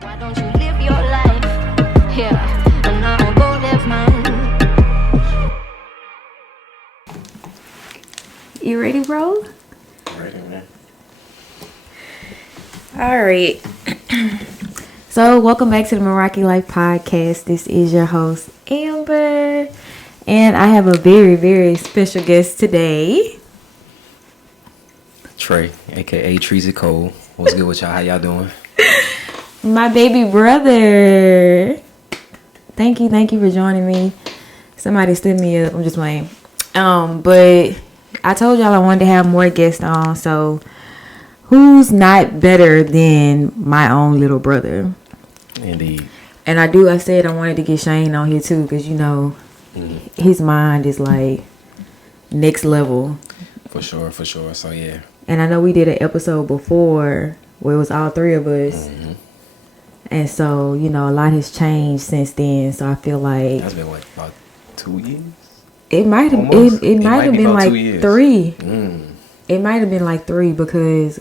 Why don't you live your life? Yeah, and I'll go live mine. You ready, bro? Ready, man. All right. So, welcome back to the Meraki Life Podcast. This is your host, Amber. And I have a very, very special guest today. Trey, aka Treasy Cole. What's good with y'all? How y'all doing? My baby brother. Thank you for joining me. Somebody stood me up. I'm just playing. But I told y'all I wanted to have more guests on. So, who's not better than my own little brother? Indeed. And I said I wanted to get Shane on here too, because his mind is like next level. For sure. So yeah. And I know we did an episode before where it was all three of us. Mm-hmm. And so, a lot has changed since then. So I feel like That's been like about 2 years. it might have it might have been like 3. It might have been like 3 because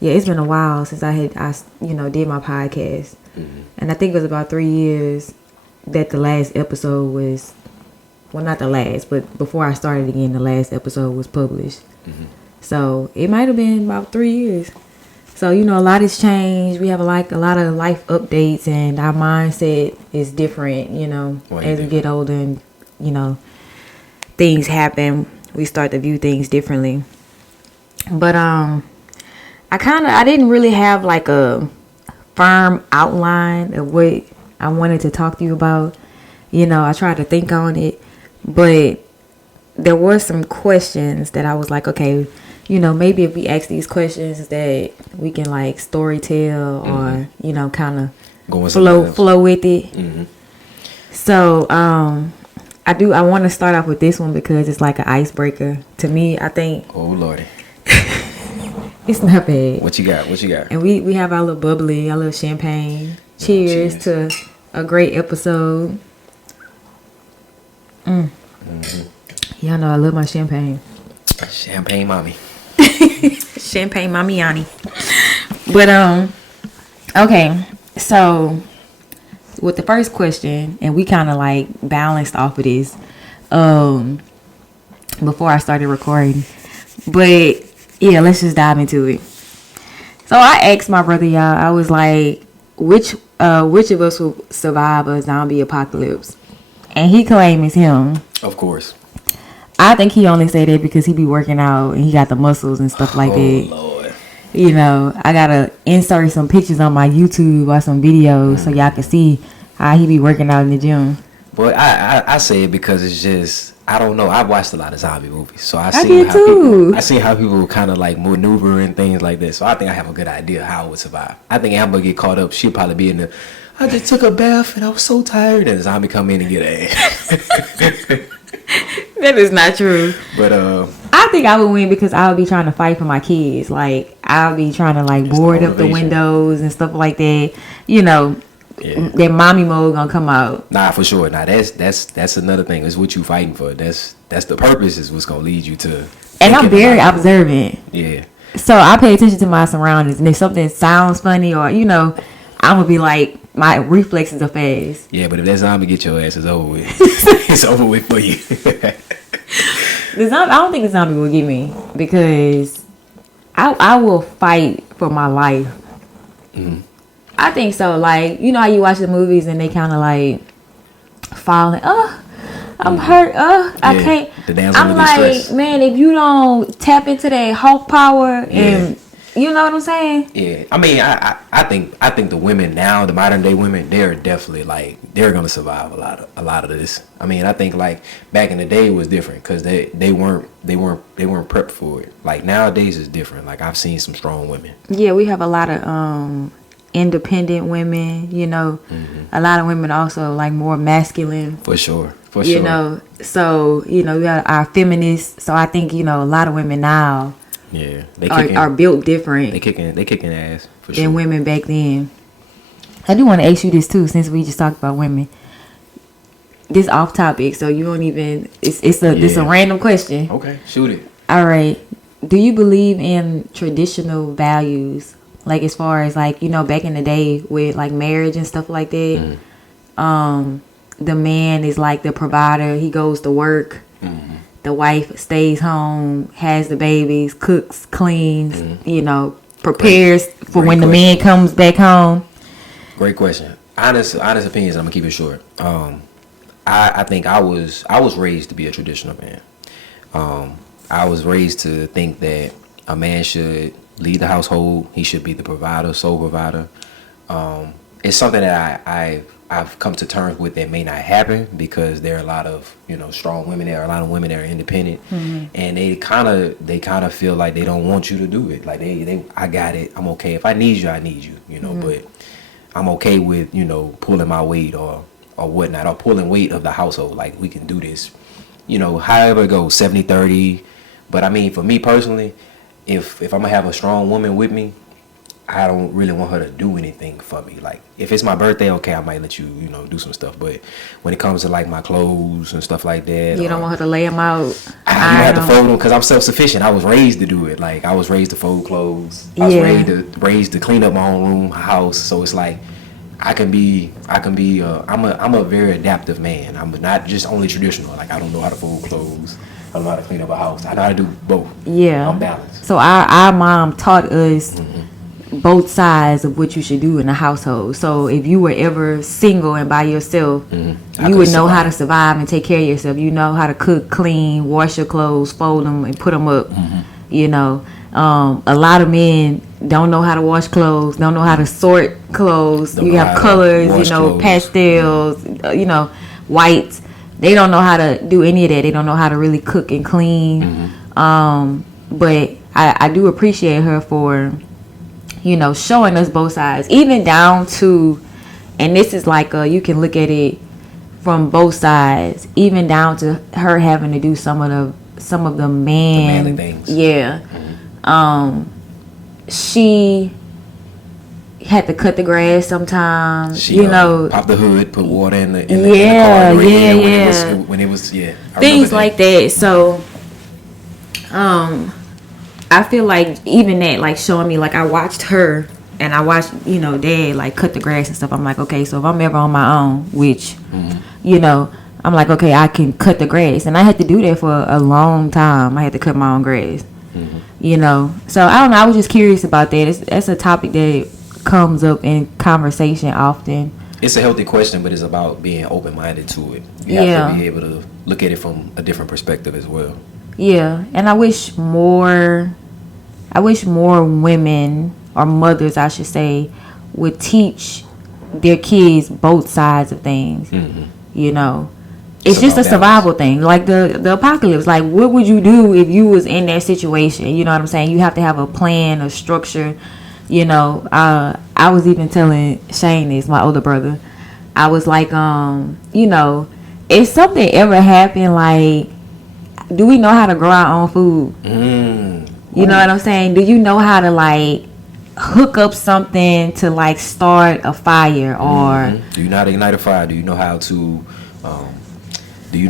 it's been a while since I did my podcast. Mm-hmm. And I think it was about 3 years that the last episode was, well, not the last, but before I started again, the last episode was published. Mm-hmm. So it might have been about 3 years. So, a lot has changed. We have a lot of life updates, and our mindset is different, as we get older and, things happen. We start to view things differently. But I didn't really have like a firm outline of what I wanted to talk to you about. I tried to think on it, but there were some questions that I was like, okay, maybe if we ask these questions that we can like story tell or, kind of flow with it. Mm-hmm. So, I want to start off with this one because it's like an icebreaker to me. I think. Oh Lordy. It's not bad. What you got? And we have our little bubbly, our little champagne. Cheers to a great episode. Y'all know I love my champagne. Champagne mommy. Champagne Mamiani. But okay, so with the first question, and we kind of like balanced off of this before I started recording, but yeah, let's just dive into it. So I asked my brother, y'all, I was like, which of us will survive a zombie apocalypse? And he claimed it's him. Of course. I think he only said that because he be working out and he got the muscles and stuff like that. Lord. I gotta insert some pictures on my YouTube or some videos so y'all can see how he be working out in the gym. But I say it because it's just, I don't know. I've watched a lot of zombie movies, so I see how people kind of like maneuver and things like that. So I think I have a good idea how I would survive. I think Amber get caught up. She'll probably be in the, I just took a bath and I was so tired, and the zombie come in and get her ass. That is not true. But I think I would win because I would be trying to fight for my kids. Like I'll be trying to like board up the windows and stuff like that. That mommy mode gonna come out. Nah, for sure. Nah, that's another thing. It's what you fighting for. That's the purpose. Is what's gonna lead you to. And I'm very observant. Yeah. So I pay attention to my surroundings, and if something sounds funny or I'm gonna be like, my reflexes are fast. Yeah, but if that zombie get your ass, it's over with. It's over with for you. I don't think the zombie will get me because I will fight for my life. Mm-hmm. I think so. Like, how you watch the movies and they kind of like falling. I'm hurt. I can't. The damsel I'm in like, distress. Man, if you don't tap into that Hulk power and you know what I'm saying? Yeah. I mean, I think the women now, the modern day women, they're definitely like they're gonna survive a lot of this. I mean, I think like back in the day it was different because they weren't prepped for it. Like nowadays it's different. Like I've seen some strong women. Yeah, we have a lot of independent women. Mm-hmm. A lot of women also like more masculine. For sure. So we got our feminists. So I think a lot of women now. Yeah, are built different. They kicking ass for than sure. Women back then. I do want to ask you this too, since we just talked about women. This off topic, so you don't even. It's a random question. Okay, shoot it. All right. Do you believe in traditional values like as far as like, you know, back in the day with like marriage and stuff like that. The man is like the provider. He goes to work. The wife stays home, has the babies, cooks, cleans, you know, prepares for when the man comes back home. Great question. Honest opinions. I'm gonna keep it short. I think I was raised to be a traditional man. I was raised to think that a man should lead the household. He should be the provider, sole provider. It's something that I've come to terms with that may not happen because there are a lot of, you know, strong women. There are a lot of women that are independent, and they kind of feel like they don't want you to do it. Like they I got it. I'm okay. If I need you, I need you. You know, but I'm okay with, you know, pulling my weight or whatnot, or pulling weight of the household. Like we can do this. You know, however it goes, 70-30. But I mean, for me personally, if I'm gonna have a strong woman with me, I don't really want her to do anything for me. Like, if it's my birthday, okay, I might let you, you know, do some stuff. But when it comes to, like, my clothes and stuff like that. You don't want her to lay them out. I don't have to fold them because I'm self-sufficient. I was raised to do it. Like, I was raised to fold clothes. I was raised to clean up my own room, house. So it's like, I'm a very adaptive man. I'm not just only traditional. Like, I don't know how to fold clothes. I don't know how to clean up a house. I know how to do both. Yeah. I'm balanced. So our mom taught us both sides of what you should do in a household. So if you were ever single and by yourself, you would know how to survive and take care of yourself. You know how to cook, clean, wash your clothes, fold them, and put them up. You know, a lot of men don't know how to wash clothes, don't know how to sort clothes. You have colors, you know, pastels, you know, whites. They don't know how to do any of that. They don't know how to really cook and clean. But I do appreciate her for, you know, showing us both sides, even down to, and this is like you can look at it from both sides, even down to her having to do some of the manly things. Yeah. She had to cut the grass sometimes. She, you know, pop the hood, put water in the car. When it was things like that. So, I feel like even that, like, showing me, like, I watched her and I watched, you know, Dad, like, cut the grass and stuff. I'm like, okay, so if I'm ever on my own, which, you know, I'm like, okay, I can cut the grass. And I had to do that for a long time. I had to cut my own grass, you know. So, I don't know. I was just curious about that. That's a topic that comes up in conversation often. It's a healthy question, but it's about being open-minded to it. You have to be able to look at it from a different perspective as well. Yeah, and I wish more women, or mothers I should say, would teach their kids both sides of things. You know, it's just a survival thing, like the apocalypse. Like, what would you do if you was in that situation? You know what I'm saying? You have to have a plan, a structure. You know, I was even telling Shane this, my older brother. I was like, you know, if something ever happened, like, do we know how to grow our own food? You know what I'm saying? Do you know how to, like, hook up something to, like, start a fire? Or do you know how to ignite a fire? Do you know how to you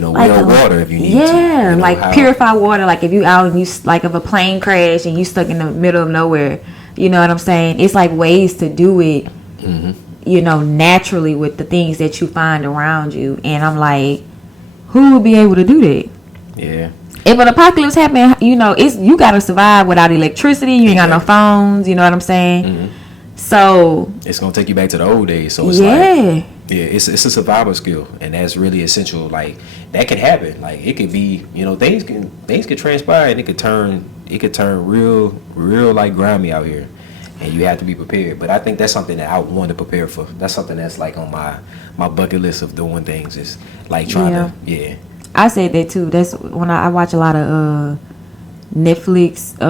know, like well water if you need to? Yeah, you know, like purify water. Like if you out and you, like, if a plane crash and you stuck in the middle of nowhere, you know what I'm saying? It's like ways to do it, you know, naturally with the things that you find around you. And I'm like, who would be able to do that? Yeah. If an apocalypse happened, you know, you gotta survive without electricity. You ain't got no phones. You know what I'm saying? So it's gonna take you back to the old days. So it's like, it's a survival skill, and that's really essential. Like, that can happen. Like, it could be, you know, things could transpire, and it could turn real like grimy out here, and you have to be prepared. But I think that's something that I want to prepare for. That's something that's like on my bucket list of doing things, is like trying to I said that too. That's when I watch a lot of Netflix,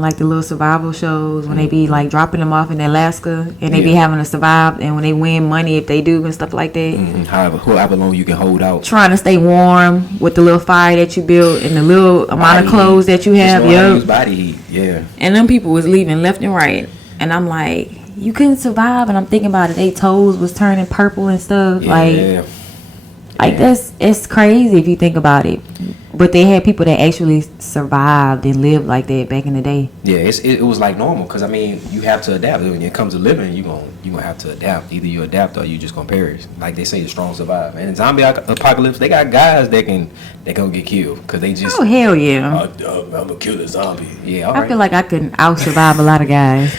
like the little survival shows, when they be like dropping them off in Alaska, and they be having to survive, and when they win money if they do and stuff like that. However long you can hold out, trying to stay warm with the little fire that you built and the little amount of clothes that you have. Use body heat. Yeah. And them people was leaving left and right, and I'm like, you couldn't survive. And I'm thinking about it. Their toes was turning purple and stuff. Like it's crazy if you think about it. But they had people that actually survived and lived like that back in the day. Yeah, it was like normal because I mean you have to adapt. When it comes to living, you gonna have to adapt. Either you adapt or you just gonna perish. Like they say, the strong survive. And in zombie apocalypse, they got guys that gonna get killed because they just. Oh hell yeah! I'm gonna kill the zombie. Yeah, all right. I feel like I can out survive a lot of guys.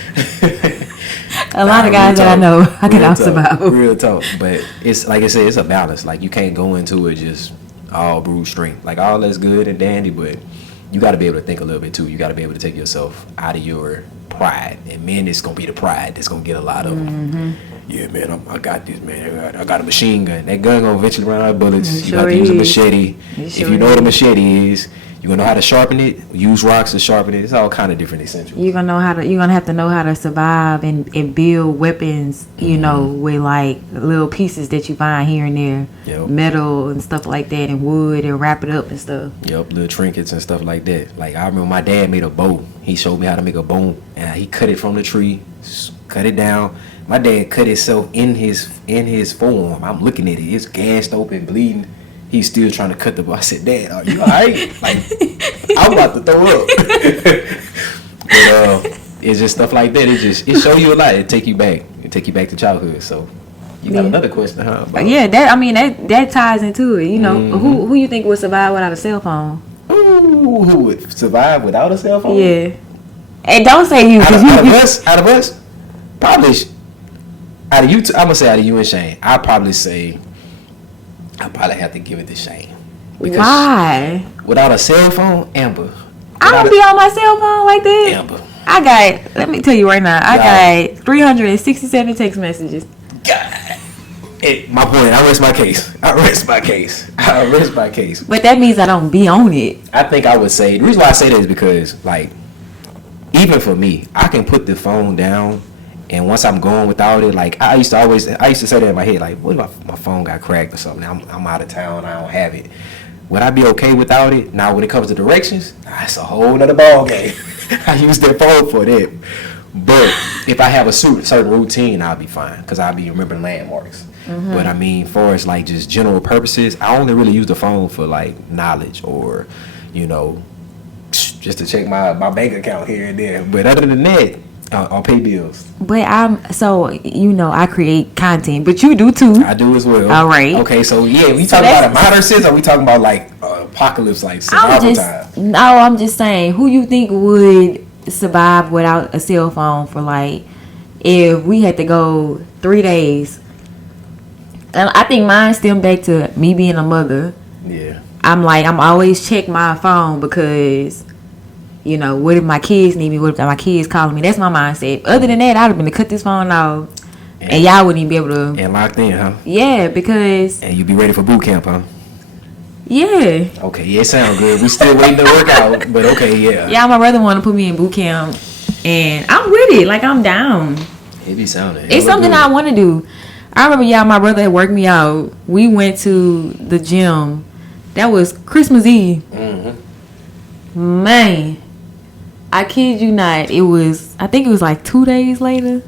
A lot of guys that I know, I can out survive. Real talk, but it's like I said, it's a balance. Like you can't go into it just all brute strength. Like all that's good and dandy, but you got to be able to think a little bit too. You got to be able to take yourself out of your pride. And man, it's gonna be the pride that's gonna get a lot of them. Yeah, man, I got this, man. I got a machine gun. That gun gonna eventually run out of bullets. You got to use a machete. If you know what a machete is, you're gonna know how to sharpen it. Use rocks to sharpen it. It's all kind of different essentials. You're gonna have to know how to survive and build weapons. You know, with like little pieces that you find here and there, metal and stuff like that, and wood, and wrap it up and stuff. Yep, little trinkets and stuff like that. Like I remember my dad made a bow. He showed me how to make a bow, and he cut it from the tree, cut it down. My dad cut himself in his forearm. I'm looking at it. It's gassed open, bleeding. He's still trying to cut the bow. I said, Dad, are you alright? Like, I'm about to throw up. But it's just stuff like that. It show you a lot. It take you back to childhood. So you got another question, huh? Yeah, that ties into it. You know, who you think would survive without a cell phone? Ooh, who would survive without a cell phone? Yeah. And don't say you. Out of us, probably. Out of you, I'm gonna say out of you and Shane. I probably have to give it to Shane. Why? Without a cell phone, Amber. I don't be on my cell phone like that. Amber. Let me tell you right now, I got 367 text messages. God. My point, I rest my case. But that means I don't be on it. I think I would say, the reason why I say that is because, like, even for me, I can put the phone down, and once I'm going without it, like, I used to say that in my head, like, what if my phone got cracked or something? I'm out of town, I don't have it. Would I be okay without it? Now, when it comes to directions, that's a whole nother ball game. I use that phone for that. But if I have a certain routine, I'll be fine because I'll be remembering landmarks. But I mean, for as like just general purposes, I only really use the phone for like knowledge or, you know, just to check my bank account here and there. But other than that, I'll pay bills. But I create content, but you do too. I do as well. All right. Okay, so yeah, we talking about a modern sense, or we talking about like apocalypse, like survival time? No, I'm just saying, who you think would survive without a cell phone for like, if we had to go 3 days? And I think mine stem back to me being a mother. Yeah. I'm always check my phone because, you know, what if my kids need me? What if my kids calling me? That's my mindset. Other than that, I'd have been to cut this phone off, and y'all wouldn't even be able to. And locked in, huh? Yeah, because. And you be ready for boot camp, huh? Yeah. Okay, yeah, it sounds good. We still waiting to work out, but okay, yeah. Yeah, my brother want to put me in boot camp, and I'm with it. Like, I'm down. It be sounding. It's something I want to do. I remember, my brother had worked me out. We went to the gym. That was Christmas Eve. Man, I kid you not. I think it was like 2 days later.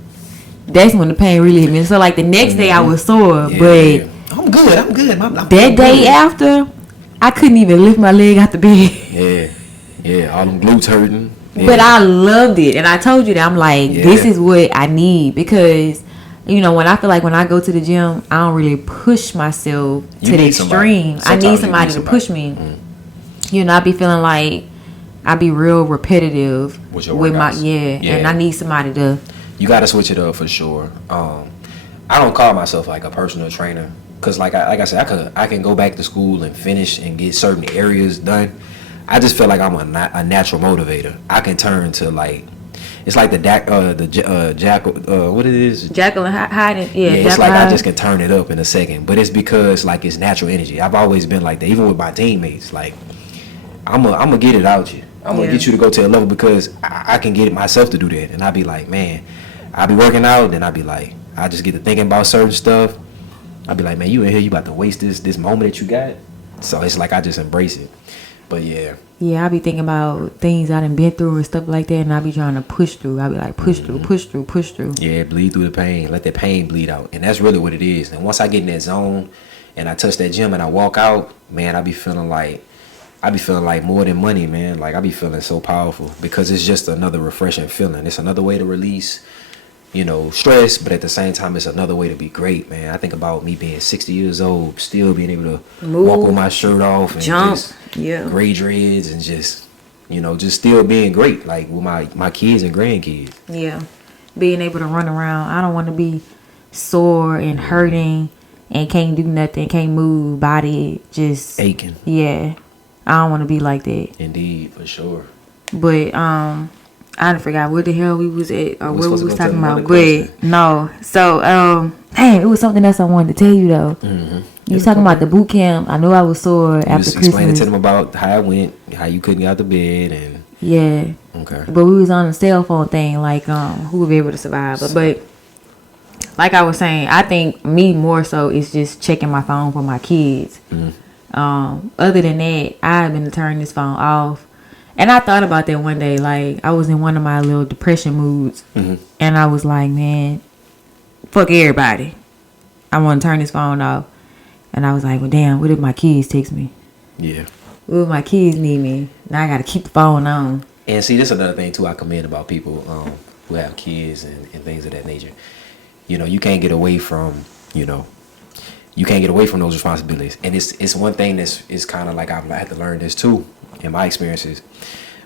That's when the pain really hit me. So like the next day I was sore, but I'm good. That day after, I couldn't even lift my leg out the bed. Yeah, all them glutes hurting. Yeah. But I loved it, and I told you that I'm like, this is what I need because. You know, when I feel like when I go to the gym, I don't really push myself to the extreme. I need somebody to push me. You know, I be feeling like I be real repetitive with my and I need somebody to. You got to switch it up for sure. I don't call myself like a personal trainer because, like I said, I can go back to school and finish and get certain areas done. I just feel like I'm a natural motivator. I can turn to like. It's like jackal. What it is? Jekyll and Hyde. Yeah, it's like I just can turn it up in a second. But it's because like it's natural energy. I've always been like that, even with my teammates. Like I'm gonna get it out you. I'm gonna get you to go to a level because I can get it myself to do that. And I be like, man, I be working out, and I be like, I just get to thinking about certain stuff. I be like, man, you in here, you about to waste this moment that you got. So it's like I just embrace it. But yeah. Yeah, I be thinking about things I done been through and stuff like that, and I be trying to push through. I be like, push through. Yeah, bleed through the pain. Let that pain bleed out. And that's really what it is. And once I get in that zone and I touch that gym and I walk out, man, I be feeling like I be feeling like more than money, man. Like I be feeling so powerful because it's just another refreshing feeling. It's another way to release, stress, but at the same time, it's another way to be great, man. I think about me being 60 years old, still being able to walk with my shirt off and jump, just gray dreads and just, just still being great, like with my kids and grandkids. Yeah, being able to run around. I don't want to be sore and hurting and can't do nothing, can't move, body just aching. Yeah. I don't want to be like that. Indeed, for sure. But I forgot what the hell we was at or what we was talking about. But no. So dang, it was something else I wanted to tell you though. Mm-hmm. You was talking about the boot camp. I know I was sore after Christmas. Explaining to them about how it went, how you couldn't get out of bed and yeah. Okay. But we was on a cell phone thing, like who would be able to survive. But like I was saying, I think me more so is just checking my phone for my kids. Mm. Other than that, I've been to turn this phone off. And I thought about that one day. Like, I was in one of my little depression moods. Mm-hmm. And I was like, man, fuck everybody. I want to turn this phone off. And I was like, well, damn, what if my kids text me? Yeah. What if my kids need me? Now I got to keep the phone on. And see, this is another thing, too, I commend about people who have kids and things of that nature. You can't get away from, you can't get away from those responsibilities. And it's one thing it's kind of like I've had to learn this too in my experiences.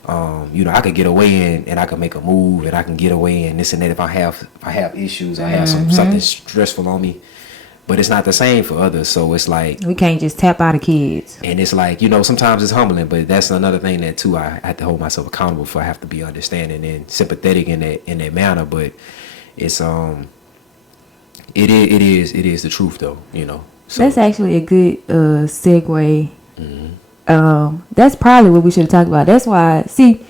I could get away and I can make a move and I can get away and this and that if I have issues, I have something stressful on me. But it's not the same for others. So it's like we can't just tap out of kids. And it's like, sometimes it's humbling, but that's another thing that too I have to hold myself accountable for. I have to be understanding and sympathetic in that manner. But it's it is the truth though, So. That's actually a good segue. Mm-hmm. That's probably what we should have talked about. That's why, see,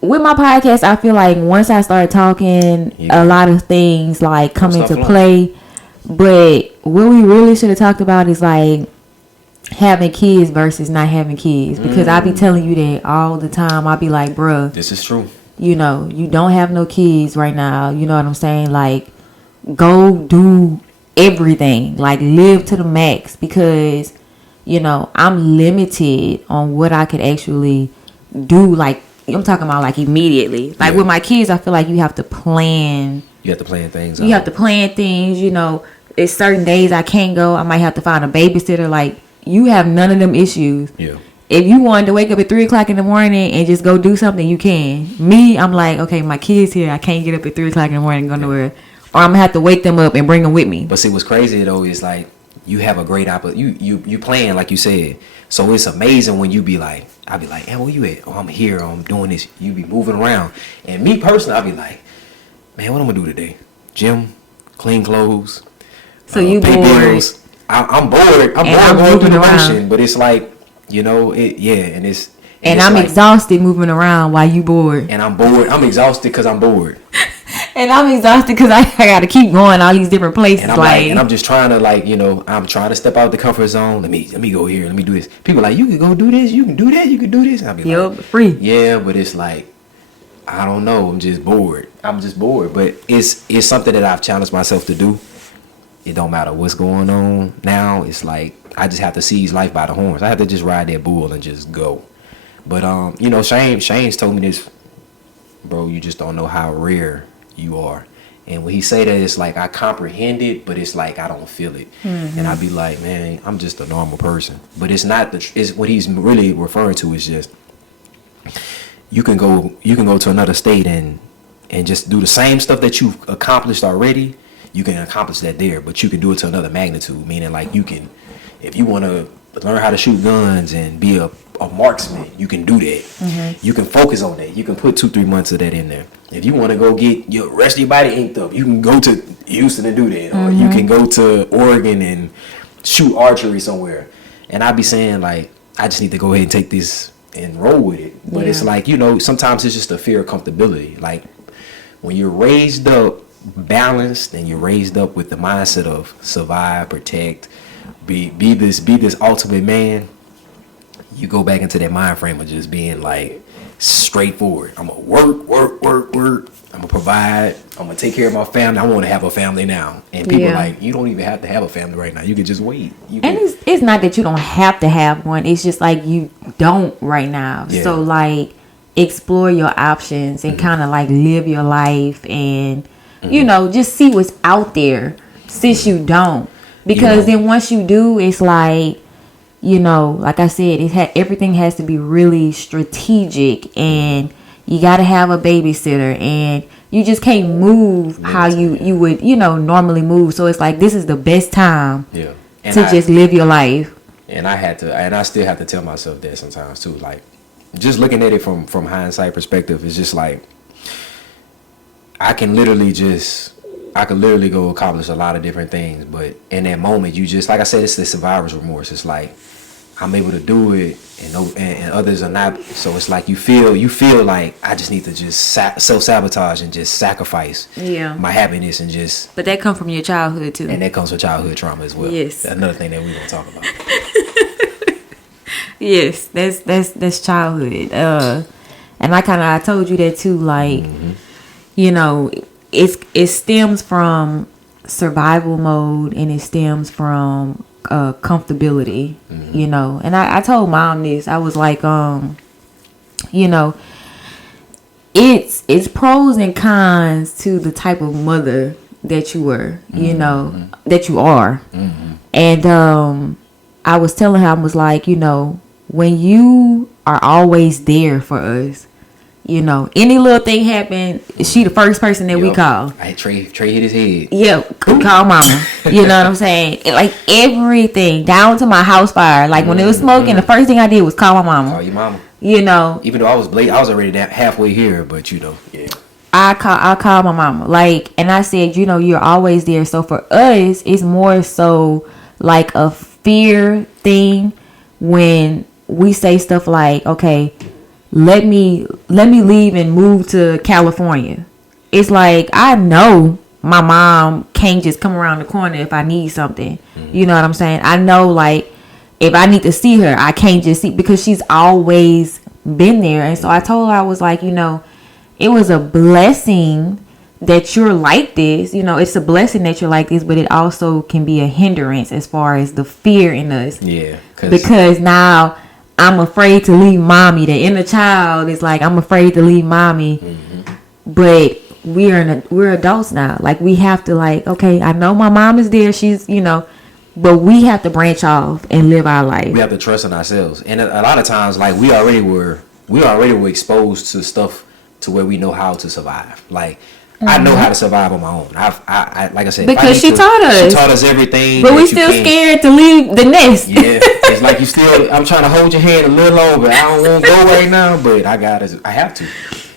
with my podcast, I feel like once I start talking, a lot of things like come into play. But what we really should have talked about is like having kids versus not having kids. Because I be telling you that all the time. I be like, bruh, this is true. You don't have no kids right now. You know what I'm saying? Like, go do everything, like live to the max, because I'm limited on what I could actually do. Like, I'm talking about like immediately. Like with my kids, I feel like you have to plan. You have to plan things. You have to plan things. It's certain days I can't go. I might have to find a babysitter. Like, you have none of them issues. Yeah. If you wanted to wake up at 3:00 in the morning and just go do something, you can. Me, I'm like, okay, my kids here. I can't get up at 3:00 in the morning and go nowhere. Or I'm gonna have to wake them up and bring them with me. But see, what's crazy though is like you have a great you playing like you said. So it's amazing when you be like, I be like, hey, where you at? Oh, I'm here. I'm doing this. You be moving around. And me personally, I be like, man, what I'm gonna do today? Gym, clean clothes. So you pay bored? Bills. I'm bored. I'm bored going through the motion. But it's like, and it's. And I'm exhausted moving around while you bored. And I'm bored. I'm exhausted because I'm bored. And I'm exhausted because I got to keep going all these different places. And I'm just trying to I'm trying to step out the comfort zone. Let me go here. Let me do this. People are like, you can go do this. You can do that. You can do this. And I'll be like, free. Yeah, but it's like, I don't know. I'm just bored. But it's something that I've challenged myself to do. It don't matter what's going on now. It's like I just have to seize life by the horns. I have to just ride that bull and just go. But Shane's told me this, bro. You just don't know how rare you are. And when he say that, it's like I comprehend it, but it's like I don't feel it. Mm-hmm. And I be like, man, I'm just a normal person. But it's not it's what he's really referring to is just you can go to another state and just do the same stuff that you've accomplished already. You can accomplish that there, but you can do it to another magnitude. Meaning, like, you can, if you want to learn how to shoot guns and be a marksman, you can do that. Mm-hmm. You can focus on that. You can put 2-3 months of that in there. If you want to go get your rest of your body inked up, you can go to Houston and do that, or you can go to Oregon and shoot archery somewhere. And I be saying, like, I just need to go ahead and take this and roll with it. But it's like, sometimes it's just a fear of comfortability. Like, when you're raised up balanced and you're raised up with the mindset of survive, protect, be this ultimate man, you go back into that mind frame of just being like straightforward. I'm gonna work. I'm gonna provide. I'm gonna take care of my family. I want to have a family now. And people like, you don't even have to have a family right now. You can just wait. It's not that you don't have to have one. It's just like you don't right now. Yeah. So like explore your options and kind of like live your life and you know, just see what's out there since you don't. Because then once you do, it's like, you know, like I said, everything has to be really strategic, and you got to have a babysitter, and you just can't move how you would, you know, normally move. So it's like, this is the best time to just live your life. And I still have to tell myself that sometimes too. Like, just looking at it from hindsight perspective, it's just like, I could literally go accomplish a lot of different things, but in that moment, you just, like I said, it's the survivor's remorse. It's like, I'm able to do it, and others are not. So it's like you feel like I just need to just self-sabotage and just sacrifice my happiness and just. But that comes from your childhood too, and that comes from childhood trauma as well. Yes, that's another thing that we gonna talk about. Yes, that's childhood. And I told you that too. Like, you know, it stems from survival mode, and it stems from comfortability, you know. And I told Mom this. I was like, you know, it's pros and cons to the type of mother that you were, you know, that you are. And I was telling her, I was like, you know, when you are always there for us, you know, any little thing happen, she the first person that we call. Trey hit his head. Yeah, call Mama. You know what I'm saying? Like everything, down to my house fire. Like when it was smoking, the first thing I did was call my mama. Call your mama. You know, even though I was late, I was already halfway here, but you know, I call my mama. Like, and I said, you know, you're always there. So for us, it's more so like a fear thing when we say stuff like, okay, let me leave and move to California. It's like, I know my mom can't just come around the corner if I need something. You know what I'm saying? I know, like, if I need to see her, I can't just see, because she's always been there. And so I told her, I was like, you know, it was a blessing that you're like this. You know, it's a blessing that you're like this, but it also can be a hindrance as far as the fear in us. Yeah. Because now I'm afraid to leave mommy. The inner child is like, I'm afraid to leave mommy. But we're adults now. Like, we have to, like, okay, I know my mom is there. She's, you know, but we have to branch off and live our life. We have to trust in ourselves. And a lot of times, like, we already were exposed to stuff to where we know how to survive. Like, I know how to survive on my own. I like I said, because she taught us. She taught us everything. But we still scared to leave the nest. Yeah, it's like I'm trying to hold your hand a little longer. I don't want to go right now, but I have to,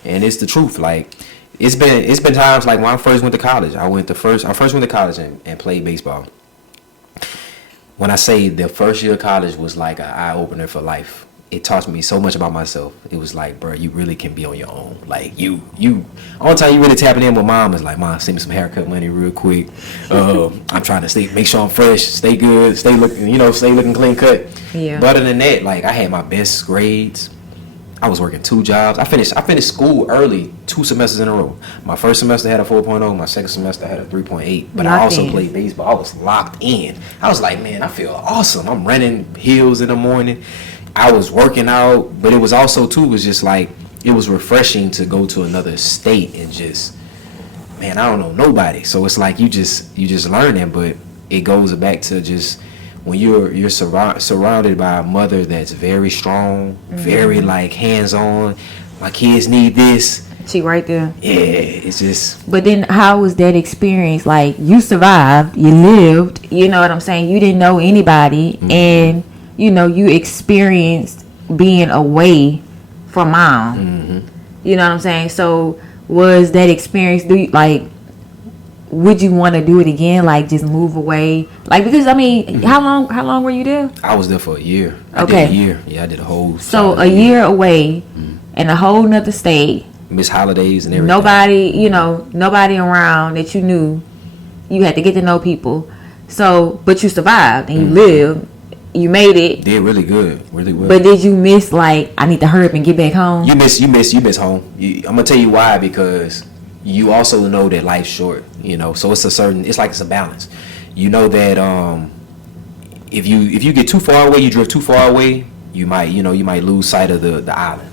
and it's the truth. Like, it's been times, like, when I first went to college. I first went to college and played baseball. When I say the first year of college was like an eye opener for life. It taught me so much about myself. It was like, bro, you really can be on your own. Like, only time you really tapping in with mom is like, mom, send me some haircut money real quick. I'm trying to make sure I'm fresh, stay good, stay looking clean cut. Yeah. But other than that, like, I had my best grades. I was working 2 jobs. I finished school early 2 semesters in a row. My first semester had a 4.0. My second semester had a 3.8. But I also played baseball. I was locked in. I was like, man, I feel awesome. I'm running hills in the morning. I was working out, but it was also too, was just like, it was refreshing to go to another state and just, man, I don't know nobody. So it's like you just learning, but it goes back to just when you're surrounded by a mother that's very strong, very like hands-on. My kids need this. She right there. Yeah, it's just. But then, how was that experience? Like, you survived, you lived. You know what I'm saying? You didn't know anybody, and you know, you experienced being away from mom. You know what I'm saying? So, was that experience, would you want to do it again? Like, just move away? Like, because, I mean, how long were you there? I was there for a year. I did a year. Yeah, I did a whole. So, a year away in a whole nother state. Miss holidays and everything. Nobody around that you knew. You had to get to know people. So, but you survived and you lived. You made it. Did really good, really well. But did you miss, like, I need to hurry up and get back home? You miss home. I'm gonna tell you why, because you also know that life's short, you know. So it's a balance. You know that if you get too far away, you drift too far away, you might lose sight of the island.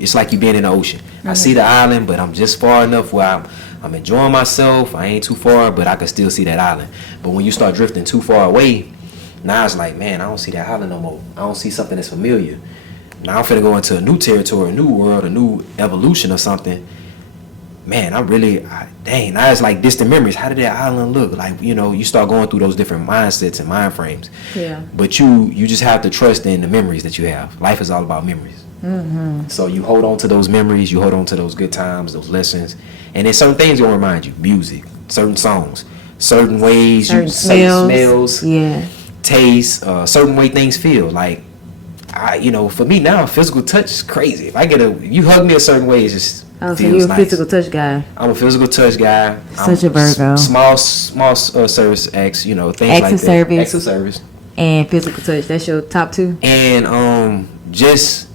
It's like you being in the ocean. Mm-hmm. I see the island, but I'm just far enough where I'm enjoying myself. I ain't too far, but I can still see that island. But when you start drifting too far away, now it's like, man, I don't see that island no more. I don't see something that's familiar. Now I'm finna go into a new territory, a new world, a new evolution or something. Man, dang, now it's like distant memories. How did that island look? Like, you know, you start going through those different mindsets and mind frames. Yeah. But you just have to trust in the memories that you have. Life is all about memories. Mm-hmm. So you hold on to those memories, you hold on to those good times, those lessons. And then certain things gonna remind you. Music, certain songs, certain ways, certain smells, yeah, taste, certain way things feel. Like, for me now, physical touch is crazy. If you hug me a certain way, it just feels so you're a physical touch guy. I'm a physical touch guy. Such a Virgo. Small service acts, things acts like that. Service. Acts of service. And physical touch. That's your top two. And just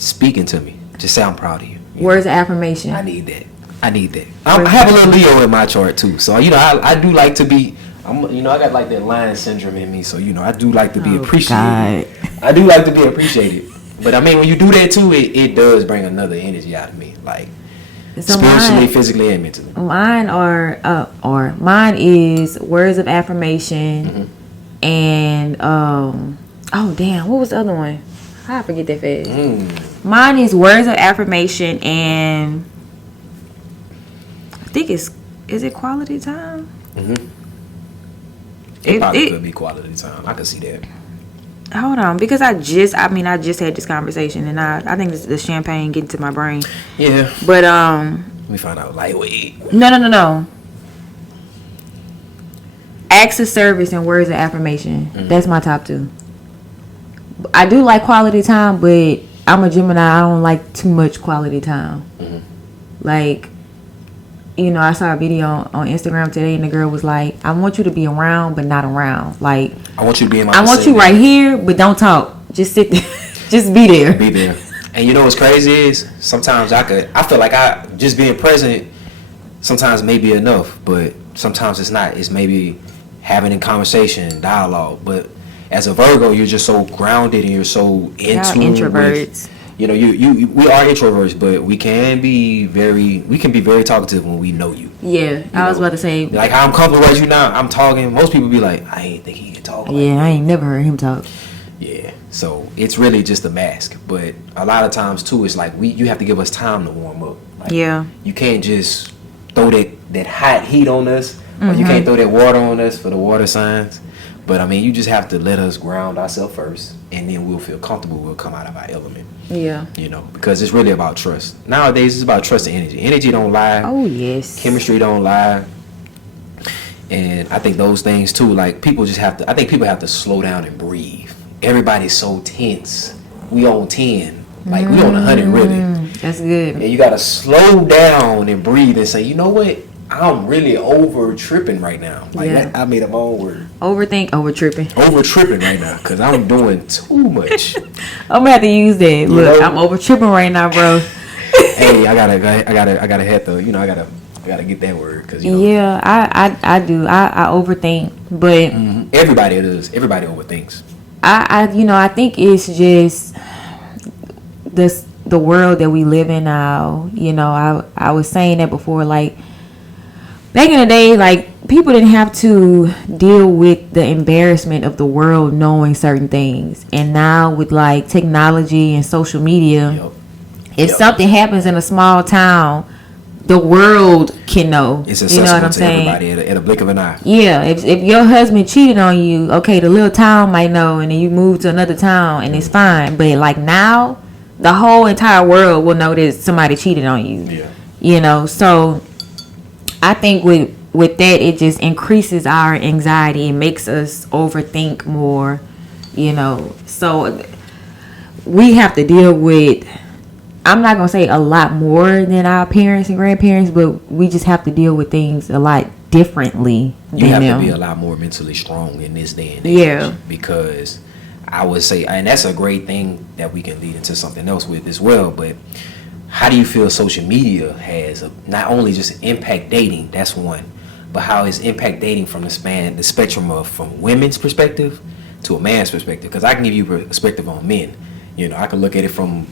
speaking to me. Just say I'm proud of you. Words of affirmation. I need that. I have a little Leo in my chart too. So I do like to be. I got like that lion syndrome in me, so I do like to be appreciated. God. I do like to be appreciated, but I mean when you do that too, it does bring another energy out of me, like spiritually, physically, and mentally. Mine is words of affirmation, and oh damn, what was the other one? I forget that fast. Mine is words of affirmation, and I think is it quality time? It probably could be quality time. I could see that. Hold on, because I just had this conversation, and I think the champagne getting to my brain. Yeah. But we find out lightweight. No. Acts of service and words of affirmation. That's my top two. I do like quality time, but I'm a Gemini. I don't like too much quality time. Like, I saw a video on Instagram today, and the girl was like, I want you to be around, but not around. Like, I want you to be in my I want you right here, but don't talk. Just sit there. Just be there. Be there. And you know what's crazy is, sometimes I feel like just being present sometimes may be enough, but sometimes it's not. It's maybe having a conversation, dialogue. But as a Virgo, you're just so grounded and you're so into introverts. We are introverts, but we can be very talkative when we know you. Yeah, I was about to say. Like how I'm comfortable with you now, I'm talking. Most people be like, I ain't think he can talk. Yeah, I ain't never heard him talk. Yeah, so it's really just a mask. But a lot of times too, it's like you have to give us time to warm up. Like, yeah. You can't just throw that hot heat on us, or you can't throw that water on us for the water signs. But I mean, you just have to let us ground ourselves first, and then we'll feel comfortable. We'll come out of our element. Yeah. Because it's really about trust. Nowadays, it's about trust and energy. Energy don't lie. Oh, yes. Chemistry don't lie. And I think those things, too, like, people have to slow down and breathe. Everybody's so tense. We on 10. Like, we on 100, really. That's good. And you got to slow down and breathe and say, you know what? I'm really over tripping right now. Like, I made up my own word. Over tripping. Over tripping right now, because I'm doing too much. I'm gonna have to use that. Look, I'm over tripping right now, bro. Hey, I gotta have to, I gotta get that word, because Yeah, I do. I overthink, but everybody does. Everybody overthinks. I think it's just the world that we live in now. I was saying that before, like. Back in the day, like, people didn't have to deal with the embarrassment of the world knowing certain things. And now with, like, technology and social media, if something happens in a small town, the world can know. It's accessible to everybody at a blink of an eye. Yeah, if your husband cheated on you, okay, the little town might know, and then you move to another town, and it's fine. But, like, now, the whole entire world will know that somebody cheated on you. Yeah. So I think with that, it just increases our anxiety and makes us overthink more, So we have to deal with, I'm not going to say a lot more than our parents and grandparents, but we just have to deal with things a lot differently than them. You have to be a lot more mentally strong in this day and age. Yeah. Because I would say, and that's a great thing that we can lead into something else with as well, but how do you feel social media has not only just impact dating, that's one, but how it's impact dating from the spectrum of from women's perspective to a man's perspective? Because I can give you perspective on men. You know, I can look at it from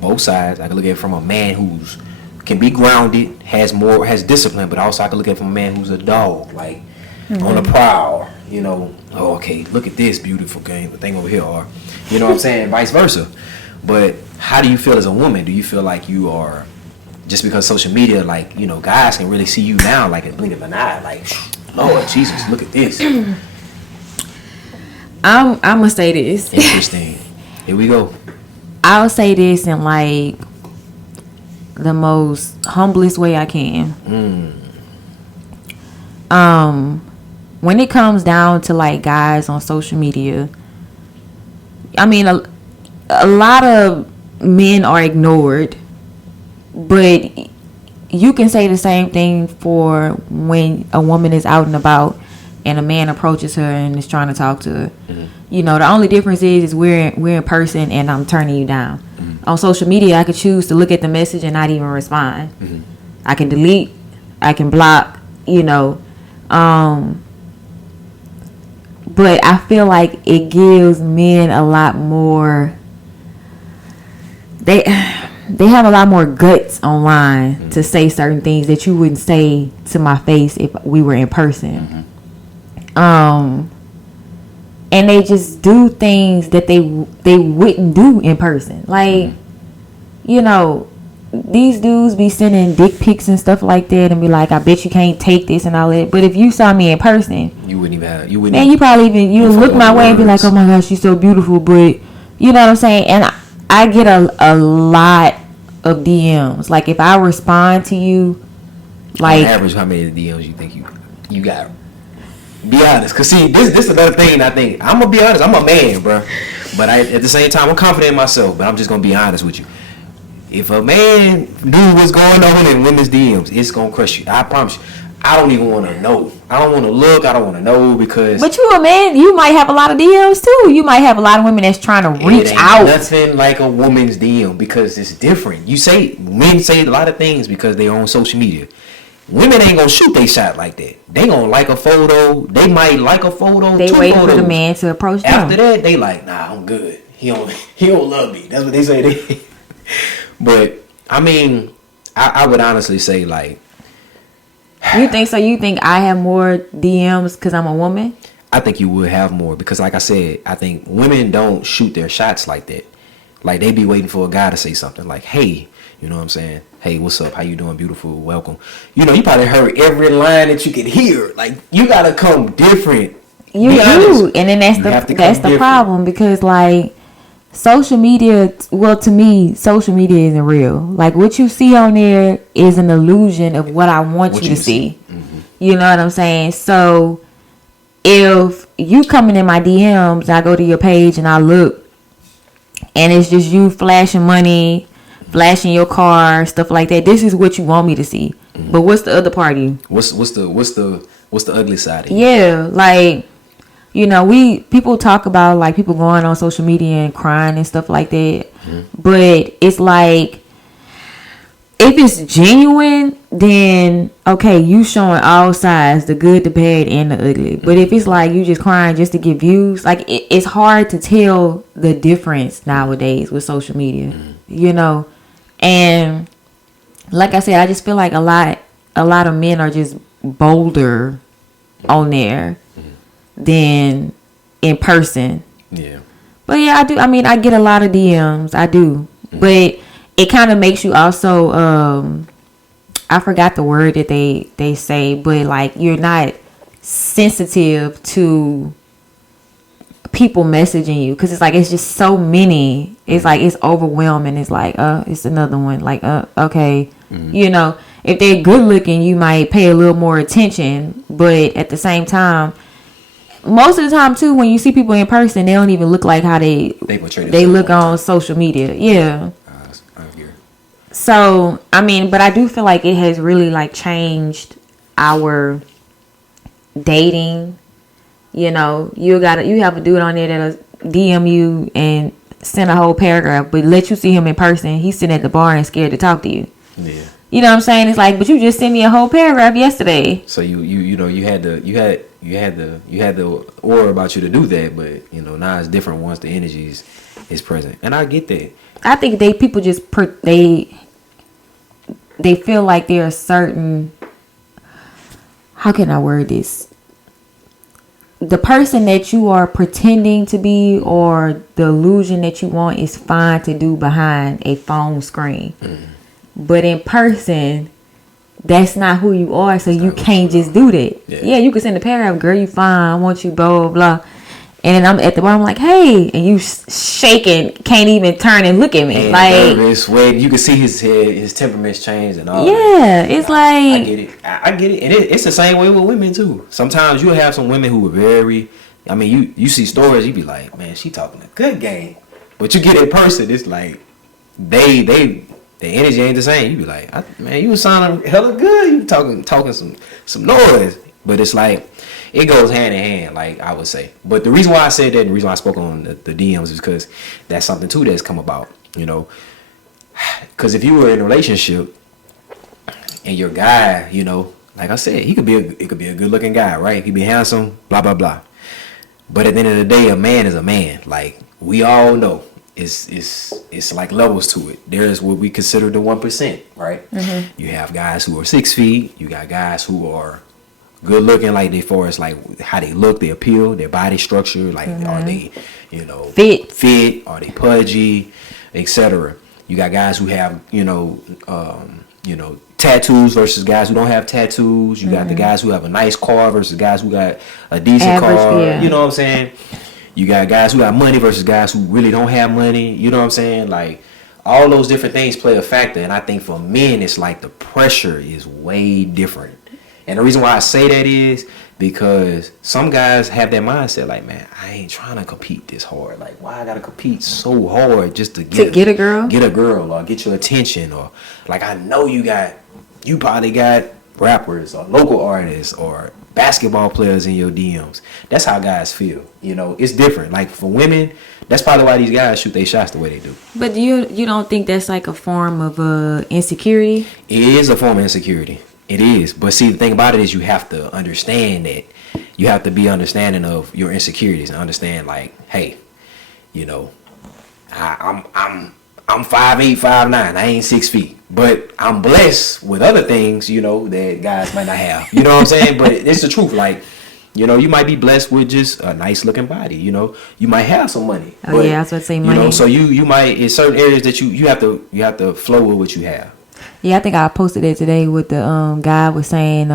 both sides. I can look at it from a man who's can be grounded, has discipline, but also I can look at it from a man who's a dog, like on the prowl. You know, oh, okay, look at this beautiful thing over here, or you know what I'm saying, vice versa. But how do you feel as a woman? Do you feel like you are, just because social media, like, you know, guys can really see you now like a blink of an eye, like, Lord Jesus, look at this. I'm gonna say this. Interesting. Here we go. I'll say this in like the most humblest way I can. When it comes down to like guys on social media, I mean a lot of men are ignored, but you can say the same thing for when a woman is out and about and a man approaches her and is trying to talk to her. You know, the only difference is we're in person and I'm turning you down. On social media, I could choose to look at the message and not even respond. I can delete, I can block, you know. But I feel like it gives men a lot more. They have a lot more guts online to say certain things that you wouldn't say to my face if we were in person. And they just do things that they wouldn't do in person. Like, you know, these dudes be sending dick pics and stuff like that and be like, I bet you can't take this and all that. But if you saw me in person, you wouldn't look my way and be like, oh my gosh, she's so beautiful. But you know what I'm saying? And I get a lot of DMs. Like, if I respond to you, like, on average, how many DMs you think you got? Be honest, cause see, this is another thing. I think I'm gonna be honest. I'm a man, bro, but at the same time, I'm confident in myself. But I'm just gonna be honest with you. If a man knew what's going on in women's DMs, it's gonna crush you. I promise you. I don't even want to know. I don't want to look. I don't want to know because. But you a man, you might have a lot of DMs too. You might have a lot of women that's trying to reach out. Nothing like a woman's DM because it's different. Men say a lot of things because they're on social media. Women ain't gonna shoot they shot like that. They gonna like a photo. They might like a photo. They wait for the man to approach them. After that, they like, nah, I'm good. He don't love me. That's what they say. But I mean, I would honestly say like. You think so? You think I have more DMs because I'm a woman? I think you would have more because, like I said, I think women don't shoot their shots like that. Like they be waiting for a guy to say something like, "Hey," you know what I'm saying? "Hey, what's up? How you doing, beautiful? Welcome." You know, you probably heard every line that you could hear. Like you gotta come different. You do, and then that's the problem because like social media. Well, to me, social media isn't real. Like what you see on there is an illusion of what I want you to see. You know what I'm saying? So if you coming in my DMs, I go to your page and I look, and it's just you flashing money, flashing your car, stuff like that. This is what you want me to see. But what's the other party? What's the ugly side of it? Yeah, like, you know, people talk about like people going on social media and crying and stuff like that. But it's like, if it's genuine, then okay, you showing all sides, the good, the bad, and the ugly. But if it's like you just crying just to get views, like it's hard to tell the difference nowadays with social media, you know. And like I said, I just feel like a lot of men are just bolder on there than in person. Yeah. But yeah, I do. I mean, I get a lot of DMs. I do. But it kind of makes you also, I forgot the word that they say, but like you're not sensitive to people messaging you because it's like it's just so many. It's like it's overwhelming. It's like it's another one. Like okay, you know, if they're good looking, you might pay a little more attention, but at the same time, most of the time too, when you see people in person, they don't even look like how they look on social media. Yeah. So, I mean, but I do feel like it has really like changed our dating. You know, you have a dude on there that'll DM you and send a whole paragraph, but let you see him in person. He's sitting at the bar and scared to talk to you. Yeah. You know what I'm saying? It's like, but you just sent me a whole paragraph yesterday. So you know you had the aura about you to do that, but you know now it's different once the energy is present, and I get that. I think people just they feel like there are certain. How can I word this? The person that you are pretending to be or the illusion that you want is fine to do behind a phone screen. But in person, that's not who you are, so you can't just do that. Yeah, you can send a paragraph, girl, you fine, I want you, blah, blah, blah. And then I'm at the bar, I'm like, hey, and you shaking, can't even turn and look at me. And like, nervous, when you can see his temperaments change and all that. Yeah, it's like... I get it. I get it. And it's the same way with women, too. Sometimes you'll have some women who are very... I mean, you see stories, you be like, man, she talking a good game. But you get in person, it's like, the energy ain't the same. You be like, man, you was sounding hella good. You talking some noise. But it's like, it goes hand in hand, like I would say. But the reason why I said that, and the reason why I spoke on the DMs is because that's something too that's come about, you know. Because if you were in a relationship and your guy, you know, like I said, it could be a good looking guy, right? He could be handsome, blah blah blah. But at the end of the day, a man is a man. Like we all know, it's like levels to it. There's what we consider the 1%, right? Mm-hmm. You have guys who are 6 feet. You got guys who are good looking, like they for us, like how they look, they appeal, their body structure, like are they, you know, fit, are they pudgy, etc. You got guys who have, you know, tattoos versus guys who don't have tattoos. You got the guys who have a nice car versus guys who got a decent car. Yeah. You know what I'm saying? You got guys who have money versus guys who really don't have money. You know what I'm saying? Like all those different things play a factor. And I think for men, it's like the pressure is way different. And the reason why I say that is because some guys have that mindset like, man, I ain't trying to compete this hard. Like, why I gotta compete so hard just to get a girl or get your attention, or like I know you probably got rappers or local artists or basketball players in your DMs. That's how guys feel. You know, it's different. Like for women, that's probably why these guys shoot their shots the way they do. But you don't think that's like a form of insecurity? It is a form of insecurity. It is. But see, the thing about it is you have to understand that. You have to be understanding of your insecurities and understand like, hey, you know, I'm 5'8", 5'9". I ain't 6 feet. But I'm blessed with other things, you know, that guys might not have. You know what I'm saying? But it's the truth. Like, you know, you might be blessed with just a nice looking body. You know, you might have some money. Oh, but, yeah, I was about to say money. You know, so you might, in certain areas that you have to flow with what you have. Yeah, I think I posted it today with the guy was saying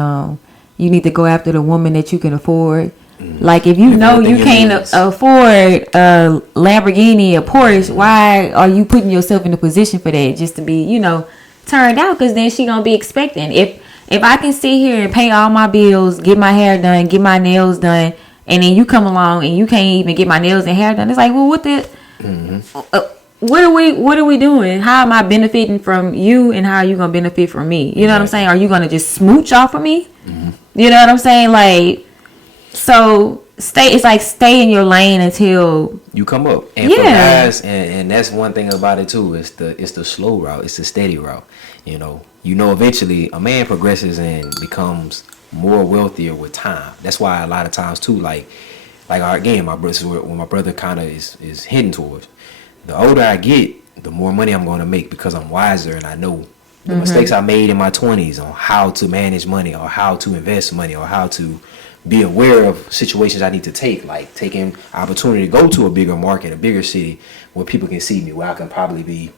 you need to go after the woman that you can afford. Like if you know you can't afford a Lamborghini, a Porsche, why are you putting yourself in a position for that just to be, you know, turned out? Because then she gonna be expecting. If I can sit here and pay all my bills, get my hair done, get my nails done, and then you come along and you can't even get my nails and hair done, it's like, well, what the what are we doing? How am I benefiting from you, and how are you gonna benefit from me? You know what I'm saying? Are you gonna just smooch off of me? You know what I'm saying? Like, so stay in your lane until you come up. And for guys, and that's one thing about it too. It's the slow route. It's the steady route. You know, eventually a man progresses and becomes more wealthier with time. That's why a lot of times too, like again, my brother kind of is heading towards. The older I get, the more money I'm going to make because I'm wiser and I know the mistakes I made in my 20s on how to manage money or how to invest money or how to be aware of situations I need to take, like taking opportunity to go to a bigger market, a bigger city where people can see me, where I can probably be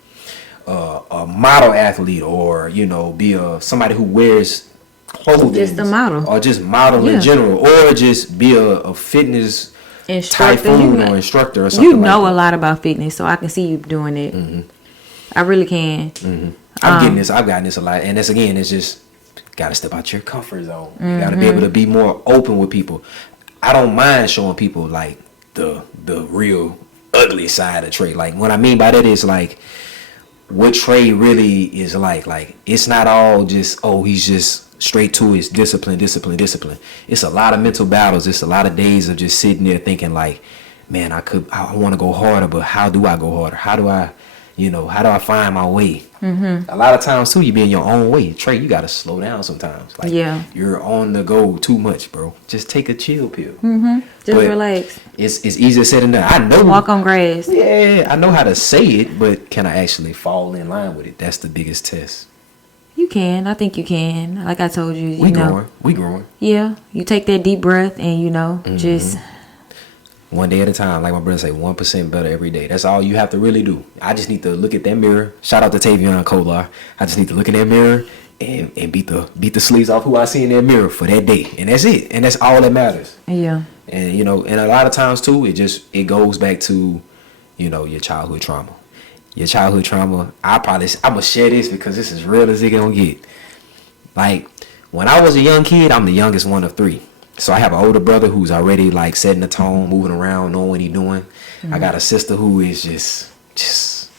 a model athlete, or, you know, be somebody who wears clothing, just a model, or just model in general, or just be a fitness typhoon or instructor or something. You know, like a lot about fitness, so I can see you doing it. I really can. I've gotten this a lot, and that's, again, it's just gotta step out your comfort zone. You gotta be able to be more open with people. I don't mind showing people like the real ugly side of Trey. Like, what I mean by that is like what Trey really is like. Like, it's not all just, oh, he's just straight to his discipline. It's a lot of mental battles. It's a lot of days of just sitting there thinking like, man, I want to go harder, but how do I go harder? How do I find my way? A lot of times too, you be in your own way. Trey, you gotta slow down sometimes. Like, you're on the go too much, bro. Just take a chill pill. Just relax. It's easier said than done. I know. Walk on grass. Yeah, I know how to say it, but can I actually fall in line with it? That's the biggest test. You can. I think you can. Like I told you, We growing. Yeah, you take that deep breath and just. One day at a time, like my brother say, 1% better every day. That's all you have to really do. I just need to look at that mirror. Shout out to Tavion Kolar. I just need to look in that mirror and beat the sleeves off who I see in that mirror for that day, and that's it. And that's all that matters. Yeah. And and a lot of times too, it goes back to, your childhood trauma. Your childhood trauma. I'm gonna share this because this is real as it gonna get. Like when I was a young kid, I'm the youngest one of 3. So I have an older brother who's already like setting the tone, moving around, knowing what he's doing. I got a sister who is just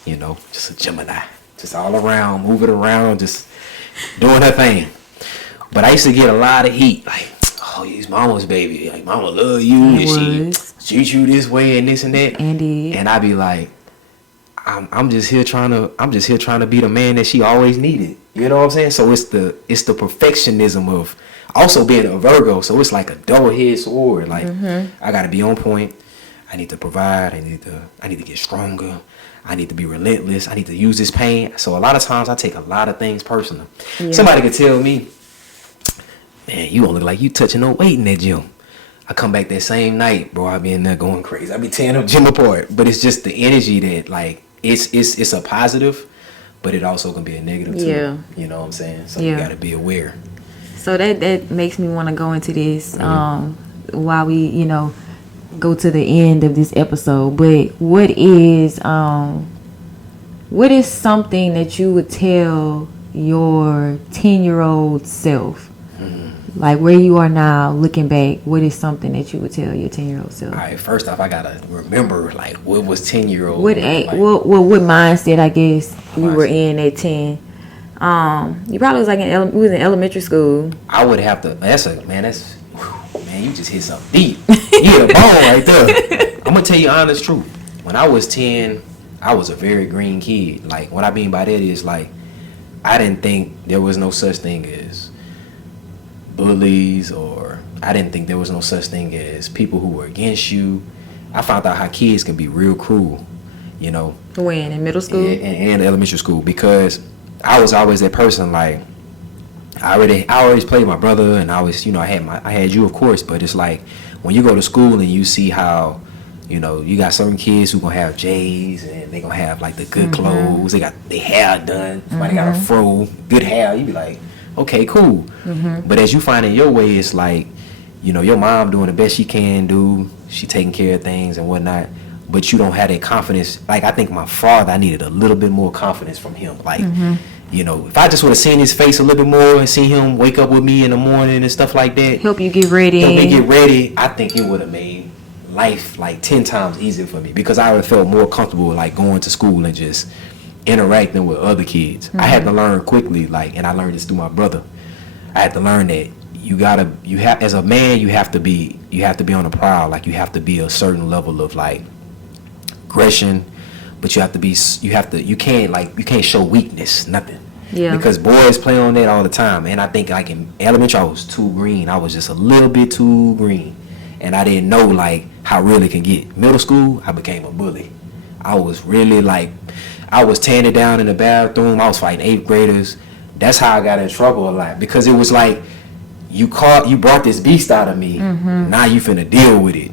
a Gemini, just all around, moving around, just doing her thing. But I used to get a lot of heat, like, oh, he's mama's baby, like mama love you, and she treat you this way and this and that. Indeed. And I be like, I'm just here trying to be the man that she always needed. You know what I'm saying? So it's the perfectionism of also being a Virgo, so it's like a double-edged sword. Like, I gotta be on point. I need to provide. I need to get stronger. I need to be relentless. I need to use this pain. So a lot of times I take a lot of things personal. Yeah. Somebody could tell me, man, you don't look like you touching no weight in that gym. I come back that same night, bro, I be in there going crazy. I be tearing up gym apart. But it's just the energy that, like, it's a positive, but it also can be a negative too. Yeah. You know what I'm saying? So you gotta be aware. So that makes me want to go into this while we, go to the end of this episode. But what is something that you would tell your 10-year-old self? Like where you are now, looking back, what is something that you would tell your 10-year-old self? All right, first off, I gotta remember like what was 10-year-old. What mindset I guess you were in at 10? You probably was like in elementary school. I would have to. Man, you just hit something deep. You hit a bone right there. I'm gonna tell you honest truth. When I was 10, I was a very green kid. Like what I mean by that is like I didn't think there was no such thing as bullies, or I didn't think there was no such thing as people who were against you. I found out how kids can be real cruel. When in middle school and elementary school, because I was always that person. Like I always played my brother, and I always, I had you, of course. But it's like when you go to school and you see how, you got certain kids who gonna have J's and they gonna have like the good clothes. They got their hair done. Somebody got a fro, good hair. You be like, okay, cool. But as you find in your way, it's like, your mom doing the best she can do. She taking care of things and whatnot. But you don't have that confidence. Like I think my father, I needed a little bit more confidence from him. Like. If I just would have seen his face a little bit more and seen him wake up with me in the morning and stuff like that. Help you get ready. I think it would have made life like 10 times easier for me, because I would have felt more comfortable like going to school and just interacting with other kids. I had to learn quickly, and I learned this through my brother. I had to learn that as a man, you have to be on the prowl. Like you have to be a certain level of like aggression. But you can't show weakness, nothing. Yeah. Because boys play on that all the time. And I think like in elementary, I was too green. I was just a little bit too green. And I didn't know like how real it can get. Middle school, I became a bully. I was really I was tearing it down in the bathroom. I was fighting 8th graders. That's how I got in trouble a lot. Because it was like, you brought this beast out of me. Now you finna deal with it.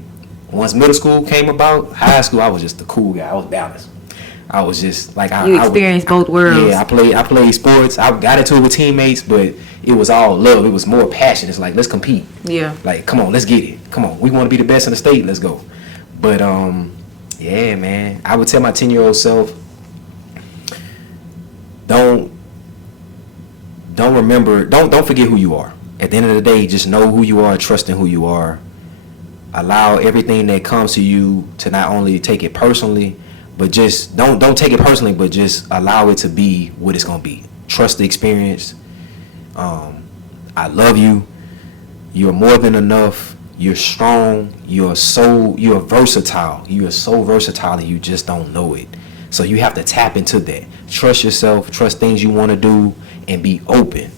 Once middle school came about, high school, I was just the cool guy. I was balanced. I was just like you experienced both worlds. Yeah, I played sports. I got into it with teammates, but it was all love. It was more passion. It's like, let's compete. Yeah. Like, come on, let's get it. Come on, we want to be the best in the state. Let's go. But yeah, man, I would tell my 10-year-old self, don't forget who you are. At the end of the day, just know who you are, trust in who you are. Allow everything that comes to you to not only take it personally, but just don't take it personally, but just allow it to be what it's gonna be. Trust the experience. I love you. You're more than enough. You're strong. You're versatile. You are so versatile and you just don't know it. So you have to tap into that. Trust yourself. Trust things you want to do, and be open.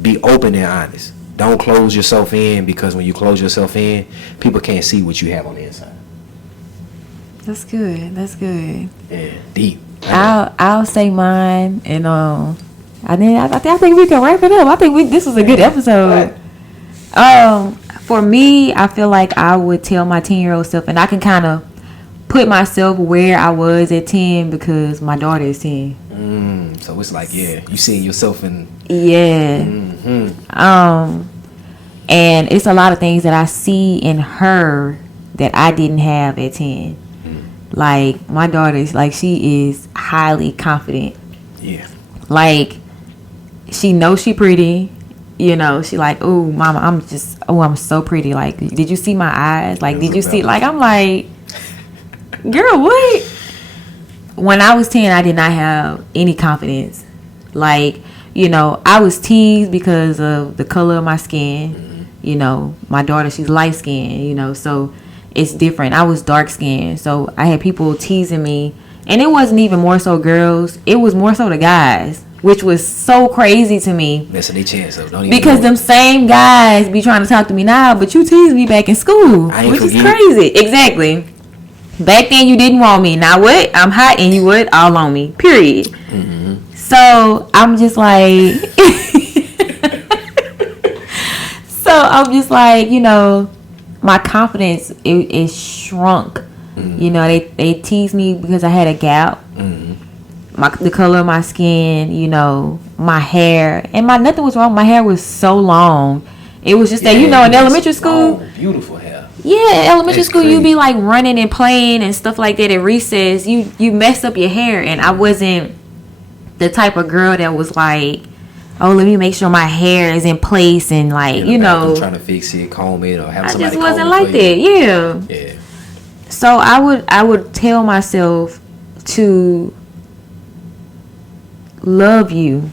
Be open and honest. Don't close yourself in, because when you close yourself in, people can't see what you have on the inside. That's good. That's good. Yeah, deep. I'll say mine, and I think we can wrap it up. I think this was a good episode. For me, I feel like I would tell my 10-year-old self, and I can kind of put myself where I was at 10 because my daughter is 10. So it's like, you seeing yourself in. Yeah. Mm-hmm. And it's a lot of things that I see in her that I didn't have at 10. Like, my daughter is like, she is highly confident. Yeah. Like, she knows she pretty. You know, she like, oh, mama, I'm so pretty. Like, did you see my eyes? Like, did you see? Like, I'm like, girl, what? When I was 10, I did not have any confidence. Like, you know, I was teased because of the color of my skin. Mm-hmm. You know, my daughter, she's light skinned, you know, so it's different. I was dark skinned, so I had people teasing me. And it wasn't even more so girls. It was more so the guys, which was so crazy to me. Missing their chance of because them same guys be trying to talk to me now, but you teased me back in school, which is crazy. Exactly. Back then you didn't want me. Now what? I'm hot and you would all on me. Period. Mm-hmm. So I'm just like, you know, my confidence it shrunk. Mm-hmm. You know, they teased me because I had a gap. Mm-hmm. The color of my skin, you know, my hair, and nothing was wrong. My hair was so long. It was just that, you know, in elementary school, beautiful hair. Yeah, elementary school, you be like running and playing and stuff like that at recess. You mess up your hair, and I wasn't the type of girl that was like, oh, let me make sure my hair is in place and like, you know, trying to fix it, comb it, or have somebody. I just wasn't like that. Yeah. So I would tell myself to love you,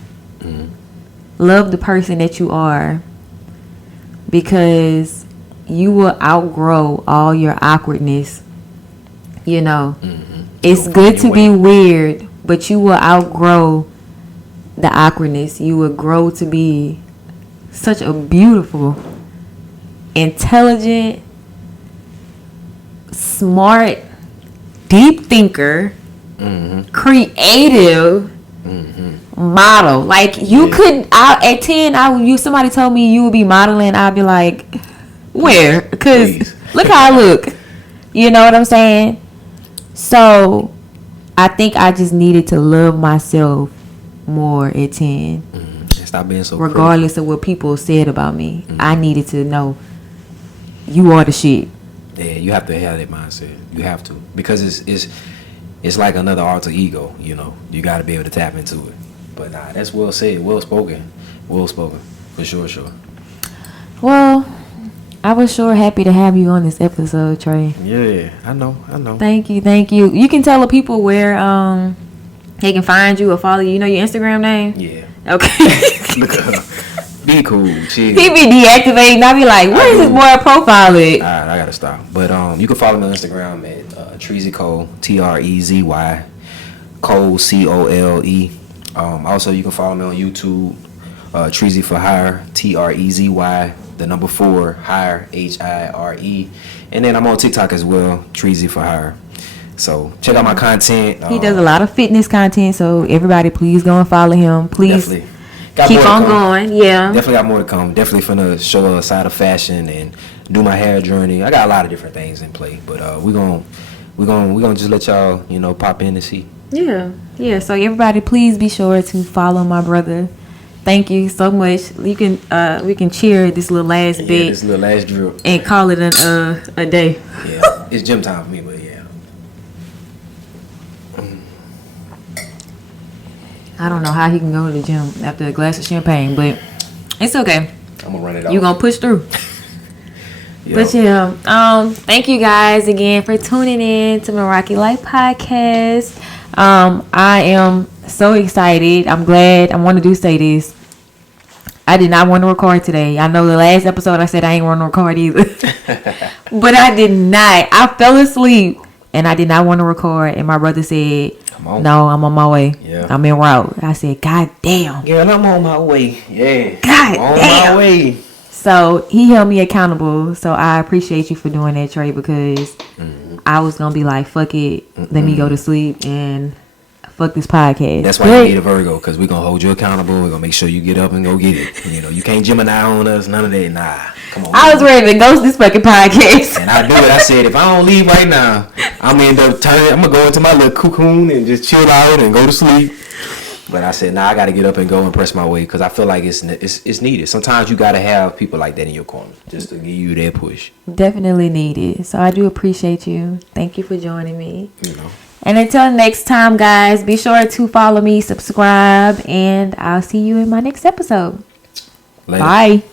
love the person that you are, because you will outgrow all your awkwardness. You know, it's good to be weird, but you will outgrow the awkwardness. You will grow to be such a beautiful, intelligent, smart, deep thinker, creative model. Like, you could, at 10, somebody told me you would be modeling, I'd be like, where? Because look how I look. You know what I'm saying? So I think I just needed to love myself more at 10. Stop being so regardless of what people said about me. I needed to know you are the shit. Yeah, you have to have that mindset. You have to, because it's like another alter ego. You know, you got to be able to tap into it. But nah, that's well said, well spoken for sure. Well, I was sure happy to have you on this episode, Trey. Yeah, I know. Thank you. You can tell the people where they can find you or follow you. You know your Instagram name? Yeah. Okay. Look at her. Be cool. Chill. He be deactivating. I be like, where is this boy profile at? Alright, I gotta stop. But you can follow me on Instagram at Trezy Cole, Trezy Cole Cole. Also, you can follow me on YouTube, Trezy for Hire, Trezy, the number 4, Hire, Hire. And then I'm on TikTok as well, Trezy for Hire. So check out my content. He does a lot of fitness content, so everybody please go and follow him. Please keep on going. Yeah. Definitely got more to come. Definitely finna show a side of fashion and do my hair journey. I got a lot of different things in play, but we're gonna just let y'all, you know, pop in and see. Yeah. So everybody, please be sure to follow my brother. Thank you so much. We can cheer this little last bit. This little last drip, and call it a day. Yeah, it's gym time for me, but yeah. I don't know how he can go to the gym after a glass of champagne, but it's okay. I'm gonna run it off. You gonna push through. But yeah, thank you guys again for tuning in to Meraki Life Podcast. I am so excited. I'm glad. I want to say this. I did not want to record today. I know the last episode I said I ain't want to record either. But I did not. I fell asleep and I did not want to record. And my brother said, no, I'm on my way. Yeah. I'm en route. I said, God damn. Yeah, I'm on my way. Yeah. God I'm on damn. my way. So he held me accountable. So I appreciate you for doing that, Trey, because I was going to be like, fuck it. Let me go to sleep and fuck this podcast. That's why you need a Virgo, because we're going to hold you accountable. We're going to make sure you get up and go get it. You know, you can't Gemini on us. None of that. Nah. Come on. I was ready to ghost this fucking podcast. And I do it. I said, if I don't leave right now, I'm going to go into my little cocoon and just chill out and go to sleep. But I said, I got to get up and go and press my way, because I feel like it's needed. Sometimes you got to have people like that in your corner just to give you that push. Definitely needed. So I do appreciate you. Thank you for joining me. You know. And until next time, guys, be sure to follow me, subscribe, and I'll see you in my next episode. Later. Bye.